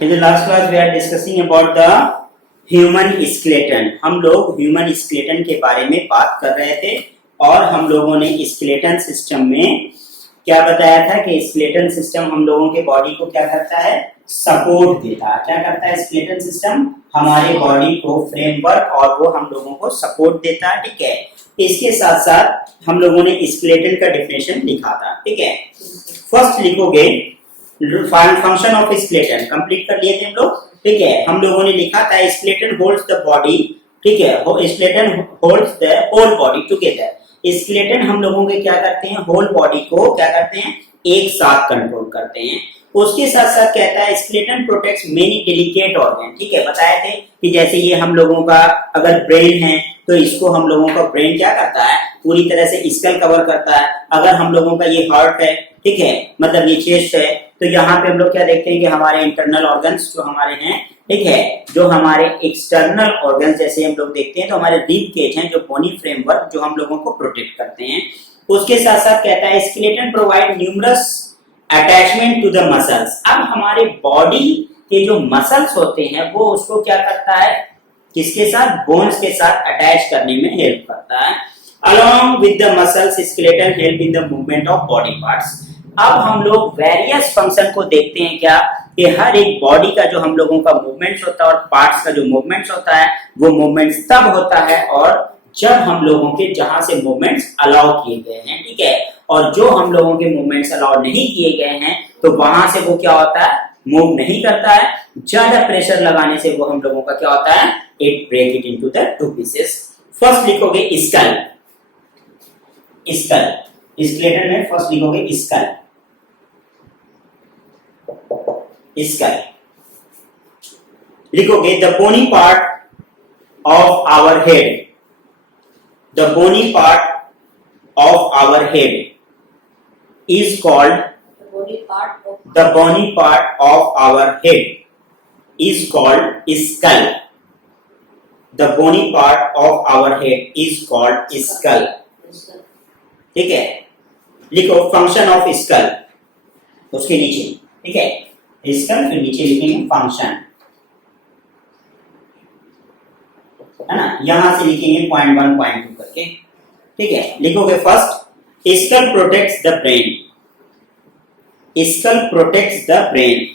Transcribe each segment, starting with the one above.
In the last class we are discussing about the human skeleton. हम लोग human skeleton के बारे में बात कर रहे थे और हम लोगों ने स्केलेटन सिस्टम में क्या बताया था कि स्केलेटन सिस्टम हम लोगों के बॉडी को क्या करता है, सपोर्ट देता है। क्या करता है स्केलेटन सिस्टम? हमारे बॉडी को फ्रेमवर्क और वो हम लोगों को सपोर्ट देता है। ठीक है, इसके साथ साथ हम लोगों ने स्केलेटन का डेफिनेशन लिखा था। ठीक है, फर्स्ट लिखोगे फंक्शन ऑफ स्केलेटन, कंप्लीट कर लिए थे हम लोग। ठीक है, हम लोगों ने लिखा था स्केलेटन होल्ड्स द बॉडी। ठीक है, skeleton holds the whole body together. Skeleton हम लोगों के क्या करते हैं, होल बॉडी को क्या करते हैं, एक साथ कंट्रोल करते हैं। उसके साथ साथ कहता है skeleton protects many delicate organ. ठीक है, बताए थे कि जैसे ये हम लोगों का अगर ब्रेन है तो इसको हम लोगों का ब्रेन क्या करता है, पूरी तरह से स्कल कवर करता है। अगर हम लोगों का ये हार्ट है, ठीक है, मतलब ये चेस्ट है, तो यहाँ पे हम लोग क्या देखते हैं कि हमारे इंटरनल ऑर्गन्स जो हमारे हैं, ठीक है, जो हमारे एक्सटर्नल ऑर्गन्स जैसे हम लोग देखते हैं तो हमारे रिब केज हैं जो बोनी फ्रेमवर्क जो हम लोगों को प्रोटेक्ट करते हैं। उसके साथ साथ कहता है skeleton provide numerous attachment to the muscles. अब हमारे बॉडी के जो मसल्स होते हैं वो उसको क्या करता है, किसके साथ, बोन्स के साथ अटैच करने में हेल्प करता है। Along with the muscles, skeleton help in the movement of body parts. अब हम लोग वेरियस फंक्शन को देखते हैं क्या, कि हर एक बॉडी का जो हम लोगों का मूवमेंट्स होता है और पार्ट्स का जो मूवमेंट्स होता है वो मूवमेंट्स तब होता है और जब हम लोगों के जहां से मूवमेंट्स अलाउ किए गए हैं। ठीक है, और जो हम लोगों के मूवमेंट्स अलाउ नहीं किए गए हैं तो वहां से वो क्या होता है, मूव नहीं करता है। ज्यादा प्रेशर लगाने से वो हम लोगों का क्या होता है, it break it into the two pieces. First लिखोगे स्कल, स्कल स्केलेटन में फर्स्ट लिखोगे स्कल, स्कल लिखोगे the bony part of our head, the bony part of our head is called, the bony part of our head is called skull, the bony part of our head is called skull. ठीक है, लिखो function of skull उसके नीचे। ठीक है, school फिर नीचे लिखेंगे फंक्शन, है ना, यहां से लिखेंगे पॉइंट 1 पॉइंट 2 करके। ठीक है, लिखोगे first skull protects the brain, skull protects the brain.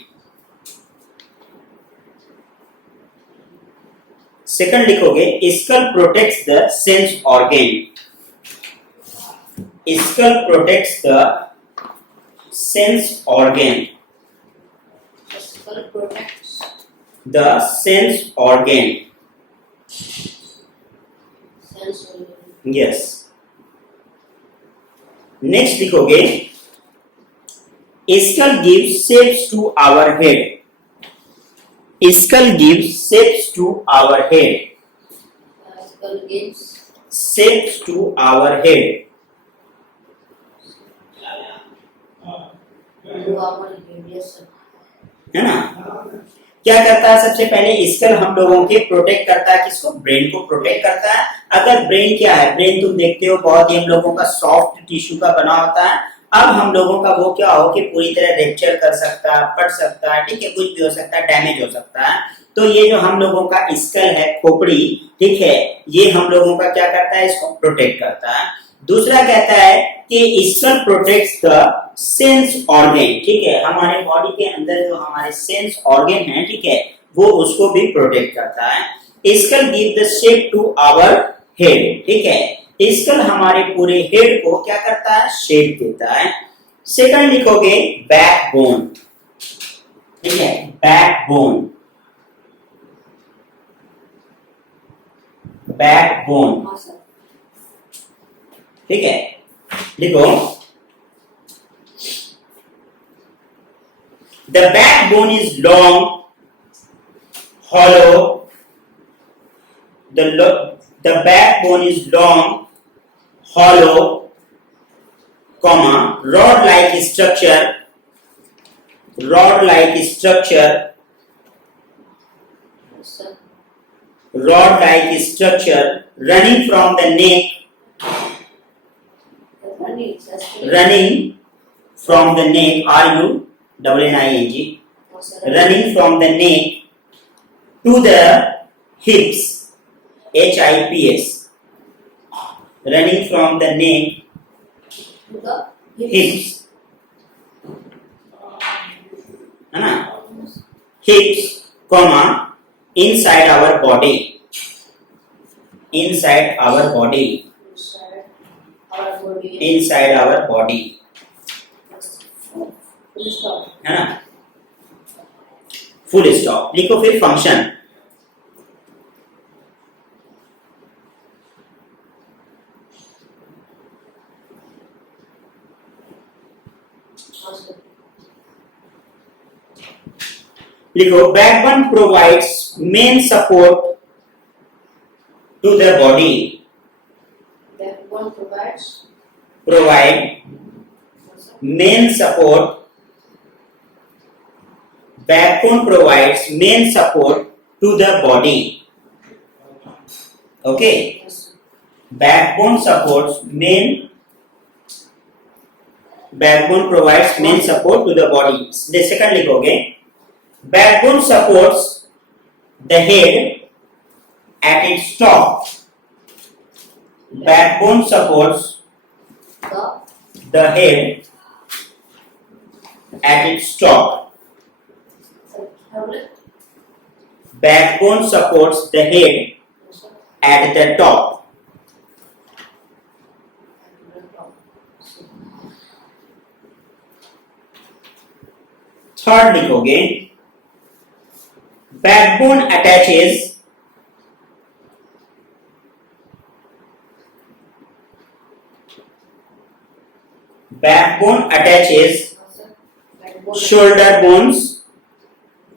Second लिखोगे skull protects the sense organ, skull protects the sense organ, skull protects the sense organ, sense organ. Yes. Next लिखोगे skull gives shapes to our head, skull gives shapes to our head, skull gives shapes to our head, है ना। क्या करता है, सबसे पहले school हम लोगों के प्रोटेक्ट करता है, किसको, ब्रेन को प्रोटेक्ट करता है। अगर ब्रेन क्या है, ब्रेन तुम देखते हो बहुत ही हम लोगों का सॉफ्ट टिश्यू का बना होता है। अब हम लोगों का वो क्या हो कि पूरी तरह रेप्चर कर सकता है, फट सकता है, ठीक है, कुछ भी हो सकता है, डैमेज हो सकता है। तो ये जो हम लोगों का स्कल है, खोपड़ी, ठीक है, ये हम लोगों का क्या करता है, इसको प्रोटेक्ट करता है। दूसरा कहता है कि skull protects the sense organ. ठीक है, हमारे बॉडी के अंदर जो हमारे सेंस ऑर्गन है, ठीक है, वो उसको भी प्रोटेक्ट करता है। Skull give the shape to our head. ठीक है, स्कल हमारे पूरे हेड को क्या करता है, शेप देता है। सेकंड लिखोगे बैकबोन। ठीक है, बैकबोन, बैकबोन। ठीक है, लिखो the backbone is long, hollow, the backbone is long, hollow, comma, rod-like structure, rod-like structure, rod-like structure running from the neck, running from the neck, RUNNING, running from the neck to the hips, HIPS, running from the neck to the hips, है ना, hips, comma, inside our body, inside our body, inside our body, है ना, full stop लिखो। फिर function, लिखो backbone provides main support to the body, backbone provides provide main support, backbone provides main support to the body, okay, backbone supports main, backbone provides main support to the body। the second लिखोगे, backbone supports the head at its top, backbone supports the head at its top, backbone supports the head at the top। Third लिखोगे, backbone attaches shoulder bones,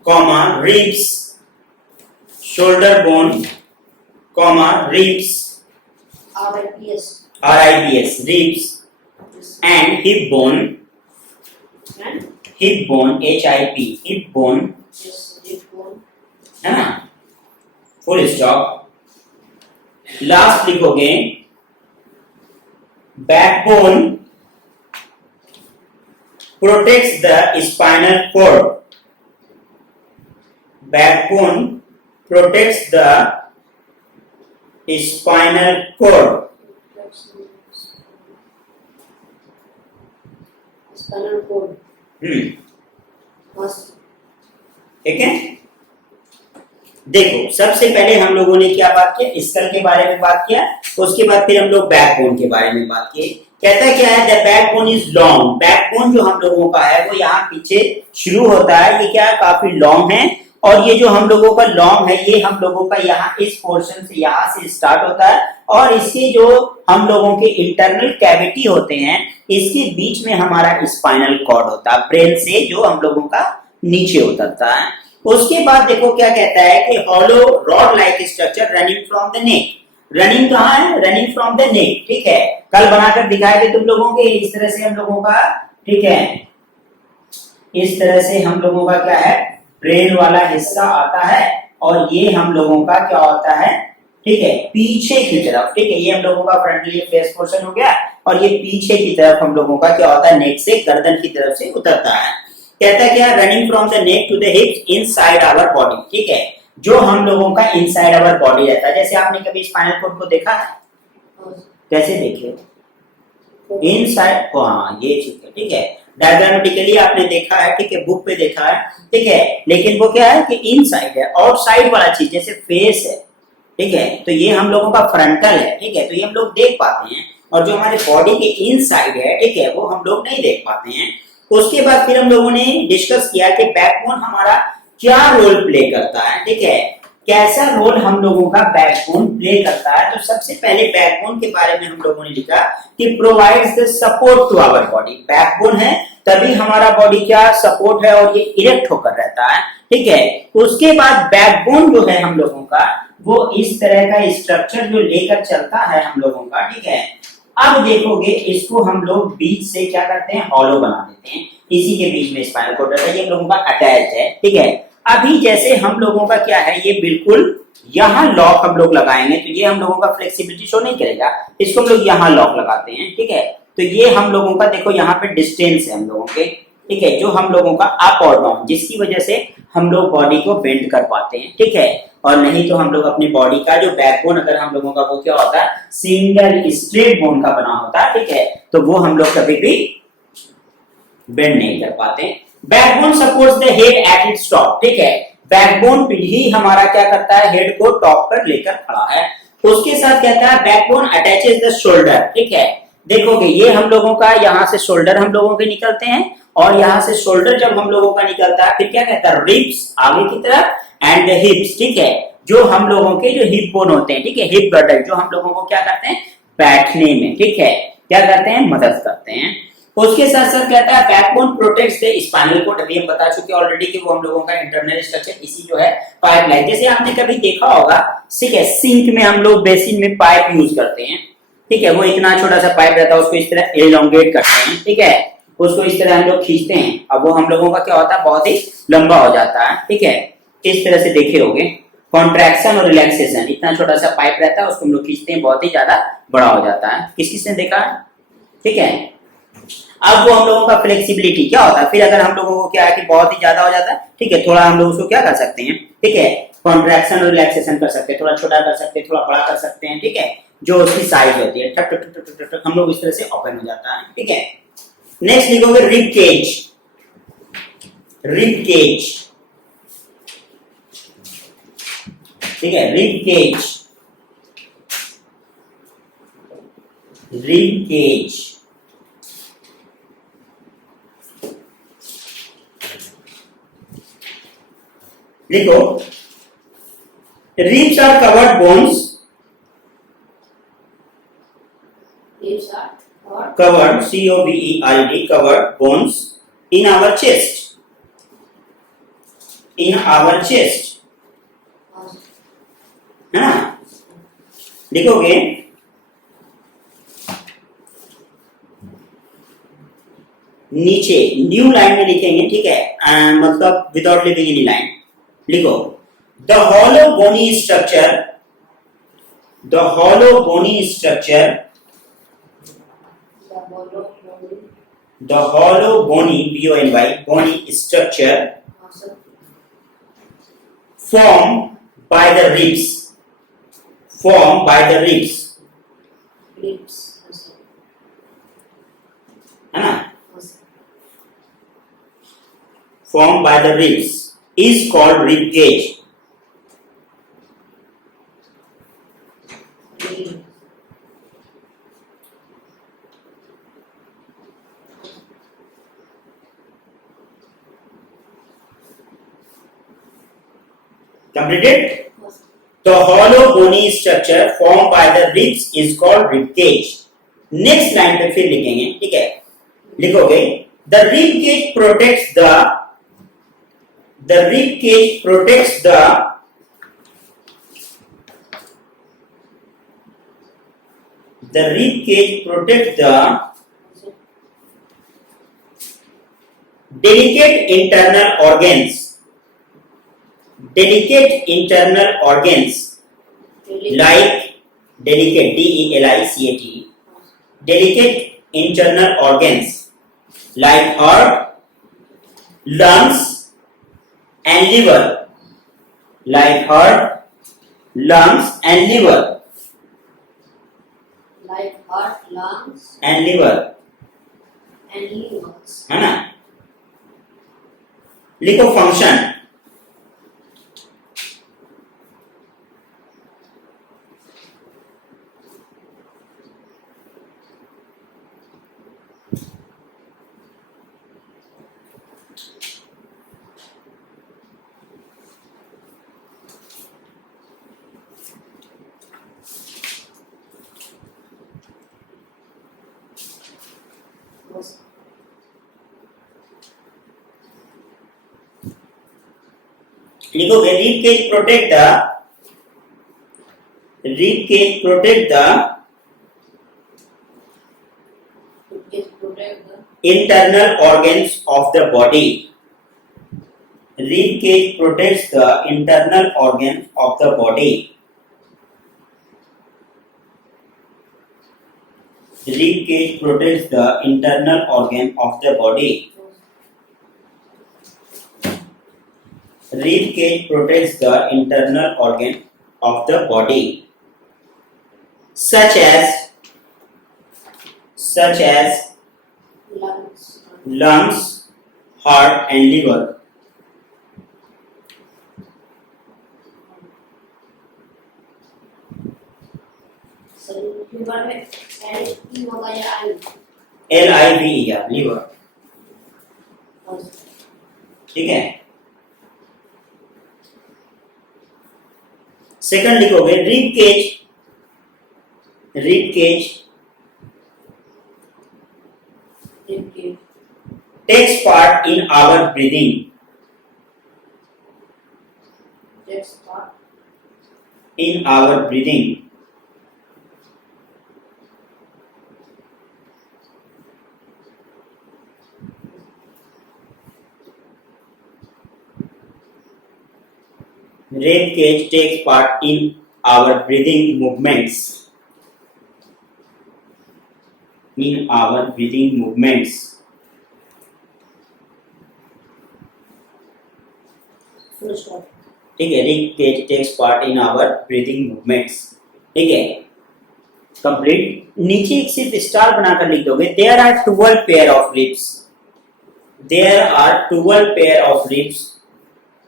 comma ribs, shoulder bone, comma ribs, RIBS, ribs, and hip bone, HIP, hip bone, है ना, full stop. Last लिखोगे, backbone protects the spinal cord, backbone protects the spinal cord, ठीक है। देखो सबसे पहले हम लोगों ने क्या बात किया, स्कल के बारे में बात किया, उसके बाद फिर हम लोग बैकबोन के बारे में बात किए। कहता है क्या है, the backbone is long, backbone जो हम लोगों का है वो यहाँ पीछे शुरू होता है, ये क्या है काफी लॉन्ग है, और ये जो हम लोगों का लॉन्ग है ये हम लोगों का यहाँ इस पोर्शन से यहाँ से स्टार्ट होता है, और इसके जो हम लोगों के इंटरनल कैविटी होते हैं इसके बीच में हमारा स्पाइनल कॉर्ड होता है, ब्रेन से जो हम लोगों का नीचे उतरता है। उसके बाद देखो क्या कहता है कि hollow rod like structure running from the neck, running कहाँ है, रनिंग फ्रॉम द नेक, ठीक है। कल बनाकर दिखाए थे तुम लोगों के, इस तरह से हम लोगों का, ठीक है, इस तरह से हम लोगों का क्या है, ब्रेन वाला हिस्सा आता है, और ये हम लोगों का क्या होता है, ठीक है, पीछे की तरफ, ठीक है, ये हम लोगों का फ्रंटली फेस पोर्शन हो गया, और ये पीछे की तरफ हम लोगों का क्या होता है, नेक से गर्दन की तरफ से उतरता है। कहता है क्या, running from the neck to the hips inside our body, ठीक है, जो हम लोगों का इनसाइड आवर बॉडी रहता है। जैसे आपने कभी स्पाइनल कॉर्ड को देखा है, कैसे देखे, इनसाइड, हाँ ये चीज है, ठीक है, डायग्रामेटिकली आपने देखा है, ठीक है, बुक पे देखा है, ठीक है, लेकिन वो क्या है कि इनसाइड है, और साइड वाला चीज जैसे फेस है, ठीक है, तो ये हम लोगों का फ्रंटल है, ठीक है, तो ये हम लोग देख पाते हैं, और जो हमारे बॉडी के इनसाइड है, ठीक है, वो हम लोग नहीं देख पाते हैं। उसके बाद फिर हम लोगों ने डिस्कस किया कि बैकबोन हमारा क्या रोल प्ले करता है, ठीक है, कैसा रोल हम लोगों का बैकबोन प्ले करता है। तो सबसे पहले बैकबोन के बारे में हम लोगों ने लिखा कि provides the support to our body, backbone है तभी हमारा बॉडी क्या सपोर्ट है, और ये इरेक्ट होकर रहता है, ठीक है। उसके बाद बैकबोन जो है हम लोगों का वो इस तरह का स्ट्रक्चर जो लेकर चलता है हम लोगों का, ठीक है। अब देखोगे इसको हम लोग बीच से क्या करते हैं, हॉलो बना देते हैं, इसी के बीच में स्पाइनल कॉर्ड रहता है, ये हम लोगों का अटैच है, ठीक है। अभी जैसे हम लोगों का क्या है, ये बिल्कुल यहाँ लॉक हम लोग लगाएंगे तो ये हम लोगों का फ्लेक्सिबिलिटी शो नहीं करेगा, इसको हम लोग यहाँ लॉक लगाते हैं, ठीक है। तो ये हम लोगों का देखो यहाँ पे डिस्टेंस है हम लोगों के, ठीक है, जो हम लोगों का अप और डाउन, जिसकी वजह से हम लोग बॉडी को बेंड कर पाते हैं, ठीक है। और नहीं तो हम लोग अपनी बॉडी का जो बैकबोन अगर हम लोगों का वो क्या होता है, सिंगल स्ट्रेट बोन का बना होता है, ठीक है, तो वो हम लोग कभी भी बेंड नहीं कर पाते। Backbone supports the head at its top, ठीक है, बैकबोन ही हमारा क्या करता है, हेड को टॉप पर लेकर खड़ा है। उसके साथ कहता है बैकबोन अटैचेस द शोल्डर, ठीक है। देखोगे ये हम लोगों का यहाँ से शोल्डर हम लोगों के निकलते हैं, और यहाँ से शोल्डर जब हम लोगों का निकलता है, फिर क्या कहता है, रिब्स आगे की तरफ एंड द हिप्स, ठीक है, जो हम लोगों के जो हिप बोन होते हैं, ठीक है, हिप गर्डल, जो हम लोगों को क्या करते हैं, बैठने में, ठीक है, क्या करते हैं, मदद करते हैं। उसके साथ साथ कहता है backbone protects the spinal cord, अभी हम बता चुके ऑलरेडी कि वो हम लोगों का इंटरनल स्ट्रक्चर इसी जो है पाइपलाइन, जैसे आपने कभी देखा होगा, ठीक है, सिंक में हम लोग बेसिन में पाइप यूज करते हैं, ठीक है, वो इतना छोटा सा पाइप रहता है, उसको इस तरह एलोंगेट करते हैं, ठीक है, उसको इस तरह हम लोग खींचते हैं, अब वो हम लोगों का क्या होता है, बहुत ही लंबा हो जाता है, ठीक है, इस तरह से देखे होंगे, कॉन्ट्रैक्शन और रिलैक्सेशन, इतना छोटा सा पाइप रहता है, उसको हम लोग खींचते हैं, बहुत ही ज्यादा बड़ा हो जाता है, किस किसने देखा है, ठीक है। अब वो हम लोगों का फ्लेक्सिबिलिटी क्या होता है, फिर अगर हम लोगों को क्या है कि बहुत ही ज्यादा हो जाता है, ठीक है, थोड़ा हम लोग उसको क्या कर सकते हैं, ठीक है, कॉन्ट्रैक्शन और रिलैक्सेशन कर सकते हैं, थोड़ा छोटा कर सकते हैं, थोड़ा बड़ा कर सकते हैं, ठीक है, जो उसकी साइज होती है, ठक ठक ठक ठक ठक ठक हम लोग इस तरह से ओपन हो जाता है, ठीक है। नेक्स्ट लिखोगे रिब केज, रिब केज, ठीक है, रिब केज, रिब केज, लिखो ribs are covered bones, Ribs are covered. covered COVERED covered bones in our chest, in our chest, है ना, लिखोगे नीचे न्यू लाइन में लिखेंगे, ठीक है, मतलब विदाउट लिविंग एनी लाइन, लिखो the hollow bony structure, the hollow bony structure, The hollow body the hollow bony BONY bony structure also formed by the ribs, formed by the ribs, ribs also. है ना, Also. formed by the ribs is called rib cage, Rib. completed. Also. The hollow bony structure formed by the ribs is called rib cage. Next line पे फिर लिखेंगे, ठीक है, लिखोगे the rib cage protects the rib cage protects the rib cage protects the Also. delicate internal organs, delicate internal organs Delicate. like delicate DELICATE, delicate internal organs like heart, lungs and liver, like heart, lungs and liver, Like heart, lungs, and liver, and livers. है ना, लिखो function, Also. लिखोगे rib cage protect the, rib cage protect the It protect the internal organs of the body, rib cage protects the internal organs of the body, rib cage protects the internal organ of the body, Rib cage protects the internal organ of the body, such as lungs, lungs, heart, and liver. Liver में L होगा या I? LIVER, liver. ठीक है। Second लिखोगे rib cage takes part in our breathing. In our breathing. Rib cage takes part in our breathing movements. In our breathing movements. ठीक है, rib cage takes part in our breathing movements. ठीक है, complete. नीचे एक सिर्फ star बनाकर लिख दोगे। There are 12 pair of ribs. There are 12 pair of ribs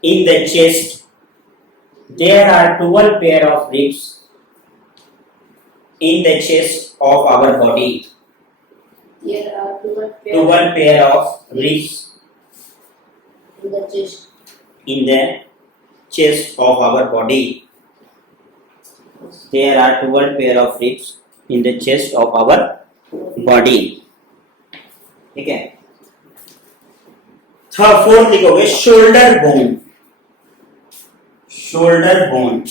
in the chest. There are 12 pair of ribs in the chest of our body. There are 12 pair of ribs in the chest. In the chest of our body. There are 12 pair of ribs in the chest of our body. ठीक है। Fourth लिखोगे shoulder bone. Shoulder bone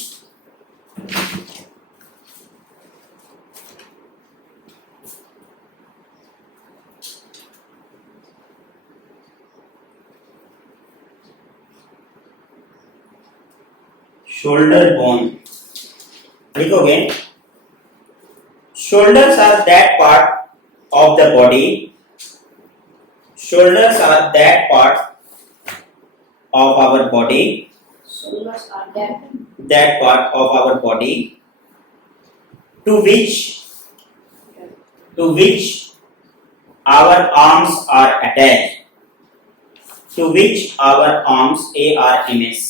shoulder bone लिखोगे shoulders are that part of the body. Shoulders are that part of our body. Shoulders are that part of our body to which our arms are attached. To which our arms ARMS.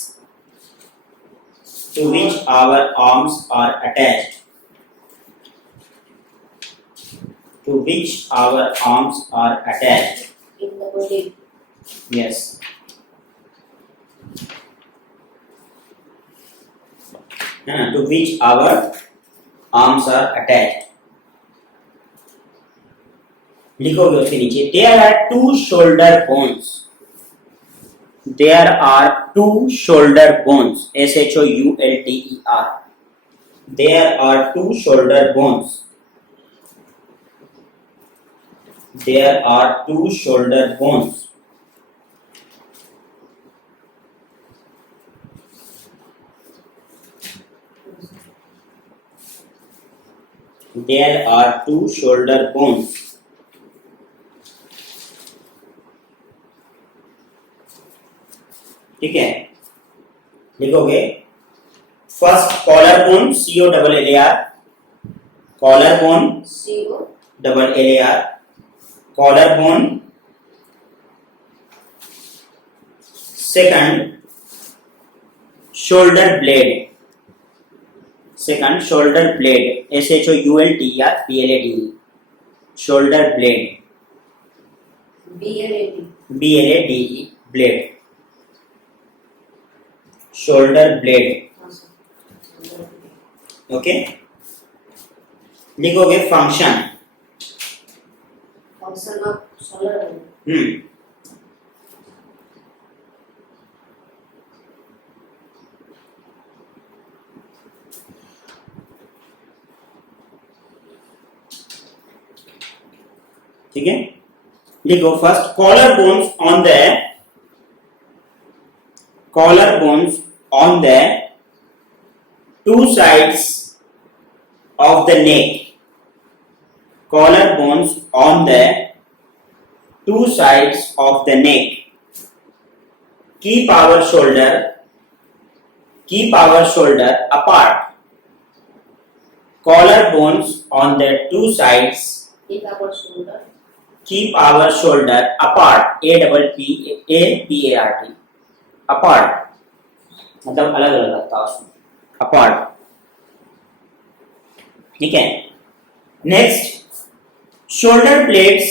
To which our arms are attached. To which our arms are attached. in the body. Yes. To which our arms are attached. लिखोगे उसके नीचे there are two shoulder bones. There are two shoulder bones. SHOULDER. There are two shoulder bones. There are two shoulder bones. There are two shoulder bones. ठीक है, लिखोगे first collar bone COLLAR, collar bone COLLAR, collar bone. Second shoulder blade. Second shoulder blade SHOULDER, shoulder blade BLADE, blade, shoulder blade. Okay, लिखोगे function. Function of shoulder bone. ठीक है, लिखो first collar bones on the two sides of the neck. Collar bones on the two sides of the neck. Keep our shoulder keep our shoulder apart. Collar bones on the two sides keep our shoulder keep our shoulder apart. A-P-A-P-A-R-T. apart मतलब अलग अलग रखता है उसमें, apart. ठीक है. Next, shoulder blades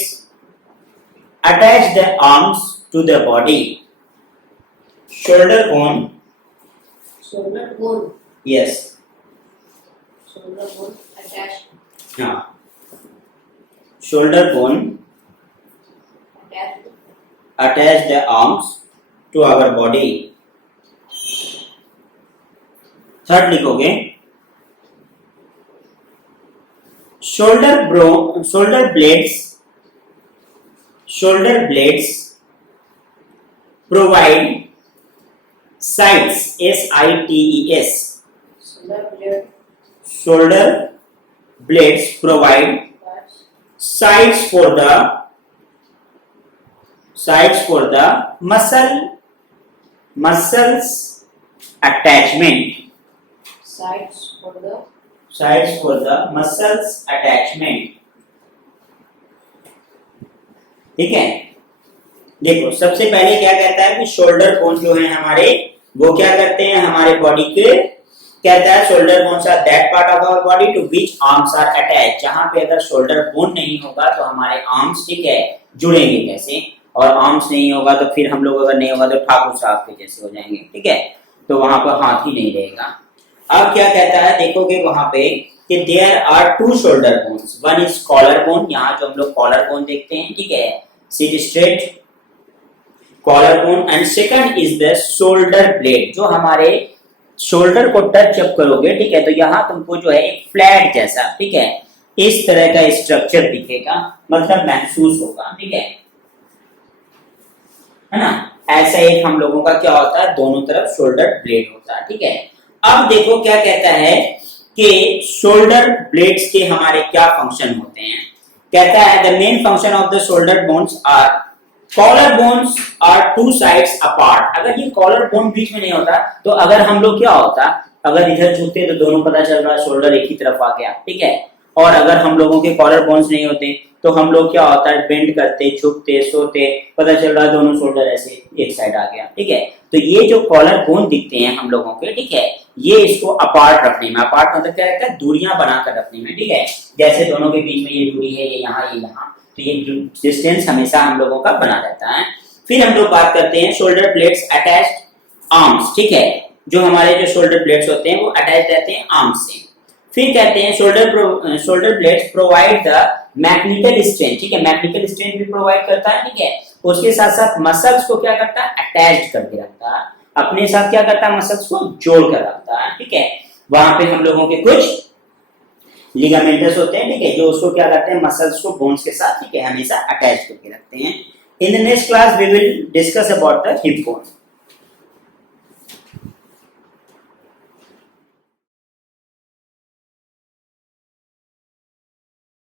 attach the arms to the body. Shoulder bone, yes. shoulder bone attached हाँ. Shoulder bone attach the arms to our body. Third लिखोगे, shoulder blades provide sides, S-I-T-E-S. Shoulder blades provide sides for the muscles attachment. Sides for the muscles attachment. ठीक है. देखो, सबसे पहले क्या कहता है कि शोल्डर बोन जो है हमारे, वो क्या करते हैं हमारे बॉडी के, कहता है shoulder bones are that part of our body to which arms are attach. जहां पे अगर शोल्डर बोन नहीं होगा तो हमारे आर्म्स, ठीक है, जुड़ेंगे कैसे, और आर्म्स नहीं होगा तो फिर हम लोग, अगर नहीं होगा तो ठाकुर साहब के जैसे हो जाएंगे. ठीक है, तो वहां पर हाथ ही नहीं रहेगा. अब क्या कहता है, देखोगे वहां पे कि there are two shoulder bones. One is collar bone, यहाँ जो हम लोग कॉलर बोन देखते हैं, ठीक है, sit straight collar bone. And second is the shoulder blade, जो हमारे शोल्डर को टच जब करोगे, ठीक है, तो यहाँ तुमको जो है एक फ्लैट जैसा, ठीक है, इस तरह का स्ट्रक्चर दिखेगा, मतलब महसूस होगा. ठीक है ना. ऐसा एक हम लोगों का क्या होता है, दोनों तरफ शोल्डर ब्लेड होता है. ठीक है. अब देखो क्या कहता है कि शोल्डर ब्लेड्स के हमारे क्या फंक्शन होते हैं. कहता है the main function of the shoulder bones are, collar bones are two sides apart. अगर ये कॉलर बोन बीच में नहीं होता तो अगर हम लोग क्या होता, अगर इधर झुकते तो दोनों पता चल रहा है शोल्डर एक ही तरफ आ गया. ठीक है. और अगर हम लोगों के कॉलर बोन्स नहीं होते तो हम लोग क्या होता है, बेंड करते, झुकते, सोते, पता चल रहा है दोनों शोल्डर ऐसे एक साइड आ गया. ठीक है. तो ये जो कॉलर बोन दिखते हैं हम लोगों के, ठीक है, ये इसको अपार्ट रखने में, अपार्ट मतलब क्या रहता है, दूरियां बनाकर रखने में. ठीक है. जैसे दोनों के बीच में ये दूरी है, ये यहाँ, तो ये डिस्टेंस हमेशा हम लोगों का बना रहता है. फिर हम लोग बात करते हैं शोल्डर ब्लेड्स अटैच्ड आर्म्स. ठीक है. जो हमारे जो शोल्डर ब्लेड्स होते हैं वो अटैच रहते हैं आर्म्स से. फिर कहते हैं shoulder blades provide the magnetic strength. ठीक है, मैग्नेटिक स्ट्रेंथ भी प्रोवाइड करता है. ठीक है. उसके साथ साथ मसल्स को क्या करता है, अटैच करके रखता है, अपने साथ क्या करता है, मसल्स को जोड़ कर रखता है. ठीक है. वहां पे हम लोगों के कुछ लिगामेंट्स होते हैं, ठीक है, जो उसको क्या करते हैं, मसल्स को बोन्स के साथ, ठीक है, हमेशा अटैच करके रखते हैं. In the next class we will discuss about the hip bone.